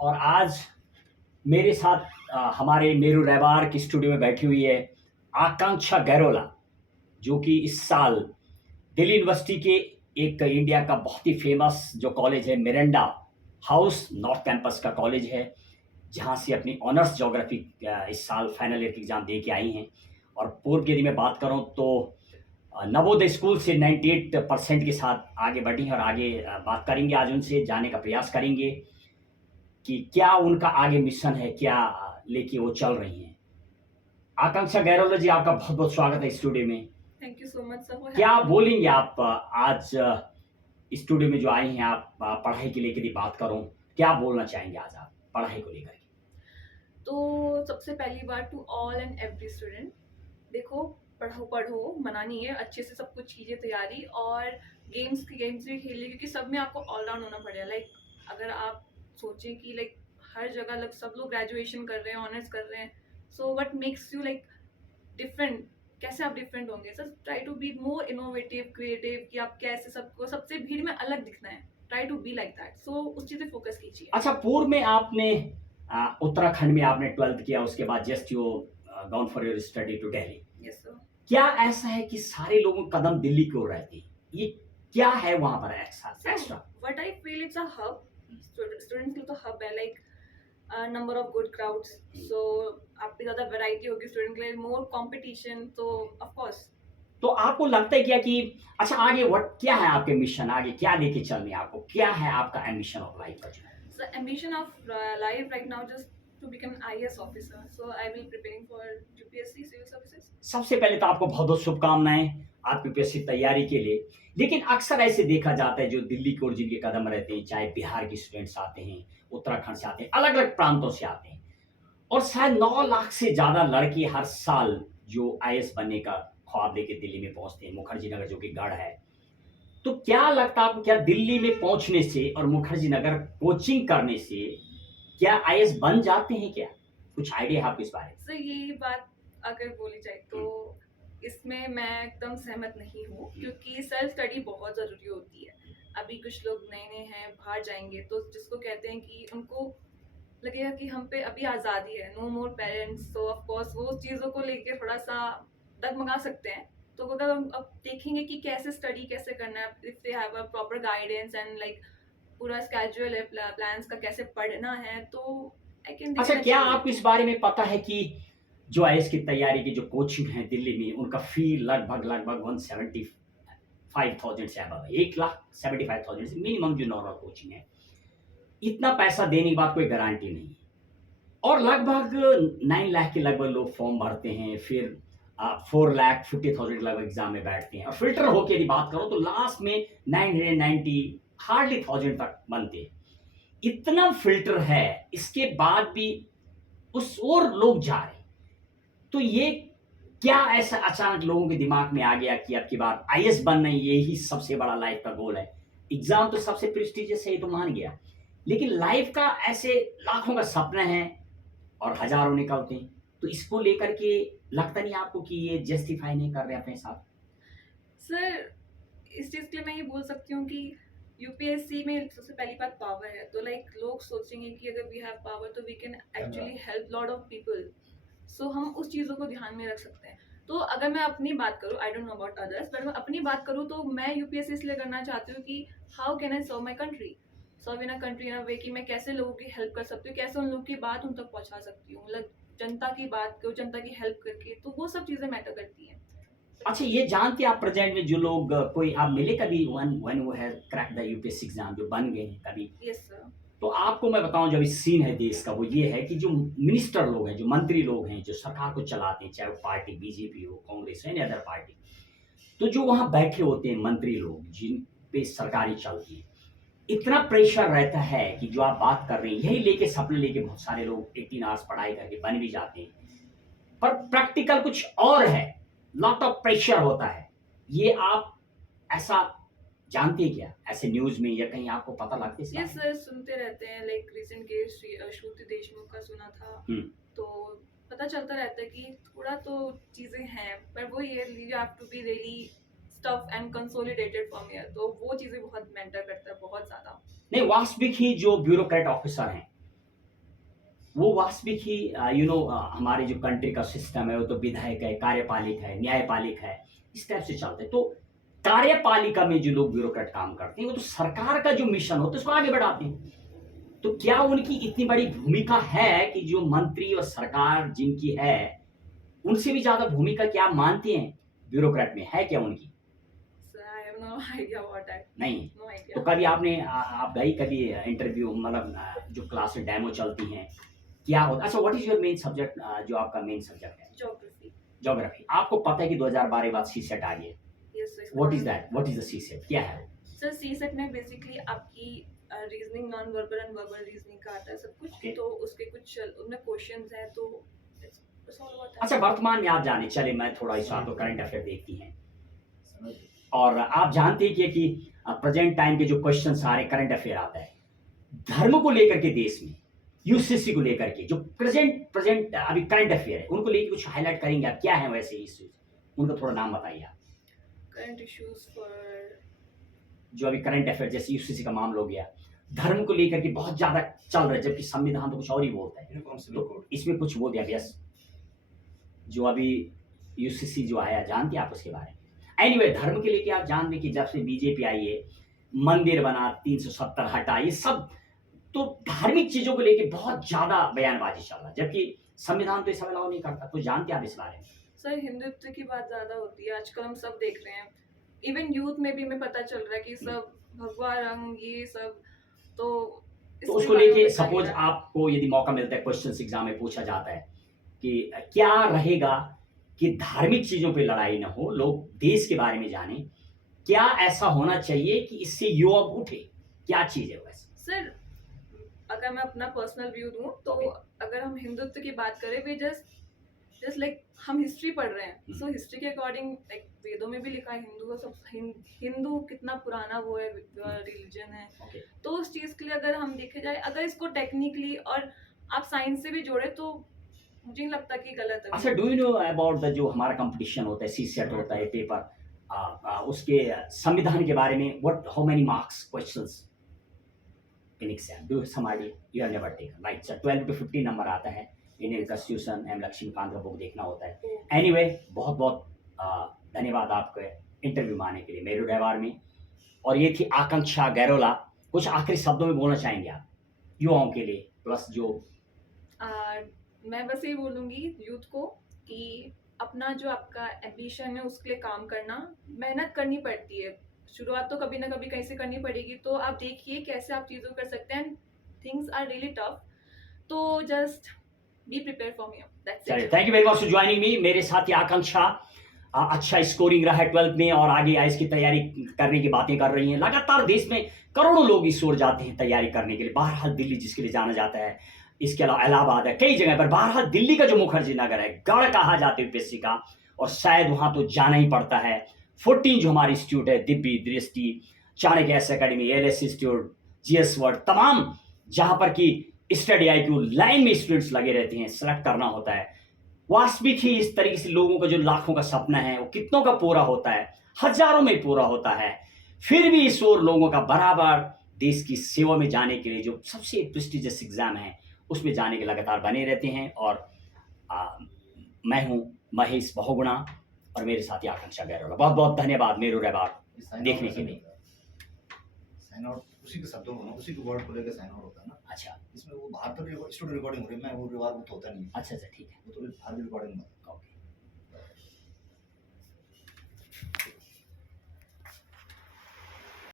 और आज मेरे साथ हमारे मेरू रैबार की स्टूडियो में बैठी हुई है आकांक्षा गैरोला, जो कि इस साल दिल्ली यूनिवर्सिटी के एक इंडिया का बहुत ही फेमस जो कॉलेज है मिरांडा हाउस नॉर्थ कैंपस का कॉलेज है, जहाँ से अपनी ऑनर्स ज्योग्राफी इस साल फाइनल ईयर की एग्ज़ाम दे के आई हैं। और पूर्व की यदि मैं बात करूँ तो नवोदय स्कूल से 98% के साथ आगे बढ़ी हैं और आगे बात करेंगे, आज उनसे जानने का प्रयास करेंगे कि क्या उनका आगे मिशन है, क्या लेके वो चल रही हैं। आकांक्षा गैरोला जी, आपका बहुत बहुत स्वागत है स्टूडियो में। Thank you so much sir for क्या हैविंग मी। बोलेंगे आप आज स्टूडियो में जो आई हैं आप, पढ़ाई के लेकर ही बात करूं, क्या बोलना चाहेंगे आज आप पढ़ाई को लेकर के? तो सबसे पहली बात to all and every student, देखो, पढ़ो पढ़ो, मना नहीं है, अच्छे से सब कुछ कीजिए तैयारी, और गेम्स भी खेलिए, क्योंकि सब में आपको ऑलराउंड होना पड़ेगा। लाइक अगर आप सोचें कि लाइक हर जगह लाइक सब लोग ग्रेजुएशन कर रहे हैं, ऑनर्स कर रहे हैं, so what makes you like different? कैसे आप डिफरेंट होंगे sir? Try to be more innovative, creative, कि आप कैसे सबको सबसे भीड़ में अलग दिखना है। Try to be like that, so उस चीज़ पे फोकस कीजिए। अच्छा, पूर्व में आपने उत्तराखंड में आपने 12th किया, उसके बाद just you gone for your study to Delhi. Yes sir. क्या ऐसा है कि सारे लोगों का कदम दिल्ली की ओर रहती है? ये क्या है वहां पर extra? What I feel it's a hub. Students के लिए तो हब है, like number of good crowds, so आपकी ज़्यादा वैरायटी होगी स्टूडेंट के लिए, मोर कंपटीशन, तो ऑफ कोर्स। तो आपको लगता है क्या कि अच्छा आगे व्हाट क्या है आपके मिशन, आगे क्या लेके चलनी है आपको, क्या है आपका एम्बिशन ऑफ लाइफ का जो है? The ambition of life right now just to become an IAS officer. So I will preparing for UPSC civil services. सबसे पहले तो आपको बहुत बहुत शुभकामनाएं आपकी यूपीएससी तैयारी के लिए। लेकिन अक्सर ऐसे देखा जाता है जो दिल्ली की ओर जिनके कदम रहते हैं, चाहे बिहार के स्टूडेंट्स आते हैं, उत्तराखंड से आते हैं, अलग अलग प्रांतों से आते हैं, और शायद 9 लाख से ज्यादा लड़के हर साल जो आईएएस बनने का ख्वाब लेके दिल्ली में पहुंचते हैं, मुखर्जी नगर जो कि गढ़ है। तो क्या लगता है आपको, क्या दिल्ली में पहुंचने से और मुखर्जी नगर कोचिंग करने से क्या आईएएस बन जाते हैं क्या? कुछ आइडिया है आपको इस बारे में? सर ये बात अगर बोली जाए तो इसमें मैं एकदम सहमत नहीं हूँ, क्योंकि सेल्फ स्टडी बहुत ज़रूरी होती है। अभी कुछ लोग नए नए हैं, बाहर जाएंगे तो जिसको कहते हैं कि उनको लगेगा कि हम पे अभी आज़ादी है, नो मोर पेरेंट्स, तो ऑफ कोर्स वो उस चीज़ों को लेके थोड़ा सा डगमगा सकते हैं। तो अगर हम अब देखेंगे कि कैसे स्टडी कैसे करना है, if they have a proper guidance and like पूरा स्केड्यूल है, प्लान्स का कैसे पढ़ना है, तो आई कैन अच्छा, देन क्या अचीव आपको इस एनीथिंग। बारे में पता है कि जो आईएएस की तैयारी की जो कोचिंग है दिल्ली में, उनका फी लगभग लगभग 175,000 से अबव है, 1,75,000 से मिनिमम जो नॉर्मल कोचिंग है। इतना पैसा देने के बाद कोई गारंटी नहीं है, और लगभग 9 लाख के लगभग लोग फॉर्म भरते हैं, फिर 4,50,000 के लगभग एग्जाम में बैठते हैं, और फिल्टर होकर यदि बात करो तो लास्ट में 990 हार्डली 1000 तक बनते हैं। इतना फिल्टर है, इसके बाद भी उस और लोग जा रहे हैं। तो ये क्या ऐसा अचानक लोगों के दिमाग में आ गया कि अब की बार आईएएस बनना ही यही सबसे बड़ा लाइफ का गोल है? एग्जाम तो सबसे प्रेस्टिजियस है, ये तो मान गया, लेकिन लाइफ का ऐसे लाखों का सपना है और हजारों निकलते हैं, तो इसको लेकर के लगता नहीं आपको कि ये जस्टिफाई नहीं कर रहे अपने साथ? सर इस चीज़ के लिए मैं ये बोल सकती हूँ कि यूपीएससी में सबसे पहली बात पावर है, तो लाइक लोग सोचेंगे कि अगर वी हैव पावर तो we can actually help lot of people, so हम उस चीज़ों को ध्यान में रख सकते हैं। तो अगर मैं अपनी बात करूँ, I don't know about others, but मैं अपनी बात करूँ तो मैं यूपीएससी इसलिए करना चाहती हूँ कि how can I serve my country, serve in a country in a way, कि मैं कैसे लोगों की हेल्प कर सकती हूँ, कैसे उन लोगों की बात उन तक पहुँचा सकती हूँ, मतलब जनता की बात को, जनता की हेल्प करके, तो वो सब चीज़ें मैटर करती हैं। अच्छा, ये जानते हैं आप प्रेजेंट में जो लोग कोई आप मिले कभी वन वन वो है क्रैक द यूपीएससी एग्जाम जो बन गए हैं कभी? Yes sir. तो आपको मैं बताऊं, जो अभी सीन है देश का वो ये है कि जो मिनिस्टर लोग हैं, जो मंत्री लोग हैं, जो सरकार को चलाते हैं, चाहे वो पार्टी बीजेपी हो, कांग्रेस हो, या अदर पार्टी, तो जो वहां बैठे होते हैं मंत्री लोग जिन पे सरकारी चलती है, इतना प्रेशर रहता है कि जो आप बात कर रहे हैं यही लेके सपने लेके बहुत सारे लोग 18 आवर्स पढ़ाई करके बन भी जाते हैं, पर प्रैक्टिकल कुछ और है, लॉट ऑफ प्रेशर होता है। ये आप ऐसा जानते हैं क्या, ऐसे न्यूज में या कहीं आपको पता लगता है इस यस बारे सर, सुनते रहते हैं, लाइक रिसेंट केस श्रुति देशमुख का सुना था, में? तो पता चलता रहता है कि थोड़ा तो चीज़ें हैं, पर वो ये you have to be really stuff and consolidated from here, तो वो चीज़ें बहुत मैटर करता है, बहुत ज़्यादा। नहीं, वास्तविक ही जो ब्यूरोक्रेट ऑफिसर हैं वो वास्तविक ही हमारे जो कंट्री का सिस्टम है वो तो विधायक है, कार्यपालिक है, न्यायपालिक है, इस टाइप से चलता है। तो कार्यपालिका में जो लोग ब्यूरोक्रेट काम करते हैं वो तो सरकार का जो मिशन होता है उसको आगे बढ़ाते हैं। तो क्या उनकी इतनी बड़ी भूमिका है कि जो मंत्री और सरकार जिनकी है उनसे भी ज्यादा भूमिका क्या आप मानते हैं ब्यूरोक्रेट में है क्या उनकी? So I have no idea what I नहीं। no तो idea. कभी आप गई कभी इंटरव्यू मतलब जो क्लास में डेमो चलती हैं क्या होता? अच्छा, what is your main subject, जो आपका मेन सब्जेक्ट है? Geography. ज्योग्राफी। आपको पता है कि 2012 बाद सीसेट आ गया। Yes, so what is that? What is the CSAT? क्या है? सर सीसेट में बेसिकली आपकी reasoning, non verbal and verbal reasoning का आता है सब कुछ। Okay. तो उसके कुछ उनमें क्वेश्चंस हैं, तो it's all about that. अच्छा, वर्तमान में आप जाने चले, मैं थोड़ा इस बात को करंट अफेयर देखती हैं और आप जानते हैं कि प्रेजेंट टाइम के जो क्वेश्चन सारे करंट अफेयर आता है धर्म को लेकर के देश में, यूसीसी को लेकर के जो प्रेजेंट अभी करंट अफेयर है उनको लेकर कुछ हाईलाइट करेंगे आप? क्या है वैसे इश्यूज, उनका थोड़ा नाम बताइए आप। करंट इश्यूज फॉर जो अभी करंट अफेयर जैसे यूसीसी का मामला हो गया, धर्म को लेकर के बहुत ज्यादा चल रहा है जबकि संविधान तो कुछ और ही बोलता है। तो इसमें कुछ बोल दिया यस, जो अभी यूसीसी जो आया जानते हैं आप उसके बारे में? एनीवे, धर्म के लेके आप जानते हैं कि जब से बीजेपी आई है मंदिर बना, 370 हटा, ये सब तो धार्मिक चीजों को लेके बहुत ज्यादा बयानबाजी चल रहा है जबकि संविधान तो ये सब अलाउ नहीं करता। तो जानते हैं आप इस बारे में? सर हिंदुत्व की बात ज्यादा होती है आजकल, हम सब देख रहे हैं। इवन यूथ में भी हमें पता चल रहा है कि सब भगवा रंग ये सब, तो तो उसको लेके सपोज आपको यदि मौका मिलता है, क्वेश्चन एग्जाम में पूछा जाता है कि क्या रहेगा कि धार्मिक चीजों पे लड़ाई ना हो, लोग देश के बारे में जाने, क्या ऐसा होना चाहिए कि इससे युवक उठे, क्या चीज है वैसे? सर अगर मैं अपना पर्सनल व्यू दूं तो अगर हम हिंदुत्व की बात करें, वे जस्ट लाइक हम हिस्ट्री पढ़ रहे हैं, सो हिस्ट्री के अकॉर्डिंग लाइक वेदों में भी लिखा है हिंदू का सब हिंदू कितना पुराना वो है रिलीजन है। Okay. तो उस चीज के लिए अगर हम देखे जाए, अगर इसको टेक्निकली और आप साइंस से भी जोड़े तो मुझे नहीं लगता कि गलत है। अच्छा, do you know about the जो हमारा कंपटीशन होता है, सीसेट होता है पेपर, उसके संविधान के बारे में, what how many marks questions in exam, do some idea? You have never taken, right sir? 12 to 15 number आता है। इंडियन कॉन्स्टिट्यूशन एम लक्ष्मीकांत का बुक देखना होता है। एनीवे, बहुत बहुत धन्यवाद आपके इंटरव्यू में आने के लिए मेरू व्यवहार में। और ये थी आकांक्षा गैरोला। कुछ आखिरी शब्दों में बोलना चाहेंगे आप युवाओं के लिए, प्लस जो मैं बस ये बोलूँगी यूथ को कि अपना जो आपका एम्बिशन है उसके लिए काम करना, मेहनत करनी पड़ती है। शुरुआत तो कभी ना कभी कहीं से करनी पड़ेगी, तो आप देखिए कैसे आप चीज़ों कर सकते हैं। थिंग्स आर रियली टफ, तो just be prepare for me, that's it. Thank you very much for joining me. मेरे साथ ही आकांक्षा अच्छा स्कोरिंग रहा है 12th में और आगे आईएएस की तैयारी करने की बातें कर रही हैं। लगातार देश में करोड़ों लोग इस ओर जाते हैं तैयारी करने के लिए, बहरहाल दिल्ली जिसके लिए जाना जाता है, इसके अलावा इलाहाबाद है, कई जगह पर। बहरहाल दिल्ली का जो मुखर्जी नगर है, गढ़ कहा जाता है यूपीएससी का, और शायद वहां तो जाना ही पड़ता है। 14 जो हमारे इंस्टीट्यूट है, दिव्य दृष्टि, Chanakya academy, LS institute, GS world, तमाम जहां पर की स्टडी आईक्यू लाइन में स्टूडेंट्स लगे रहते हैं, सेलेक्ट करना होता है। वास्तविक ही इस तरीके से लोगों का जो लाखों का सपना है वो कितनों का पूरा होता है, हजारों में पूरा होता है। फिर भी इस ओर लोगों का बराबर देश की सेवा में जाने के लिए जो सबसे प्रेस्टिजियस एग्जाम है उसमें जाने के लगातार बने रहते हैं। और मैं हूं महेश बहुगुणा और मेरे साथी आकांक्षा गैरोला। बहुत बहुत धन्यवाद मेरू व्यवहार देखने के लिए। साइन आउट उसी के शब्दों में, उसी के वर्ड को लेकर साइन आउट होता है ना। अच्छा, इसमें वो बाहर तो स्टूडियो रिकॉर्डिंग हो रही है, मैं वो व्यवहार वो तो होता नहीं है। अच्छा, ठीक है। वो तो बाहर भी रिकॉर्डिंग होता है।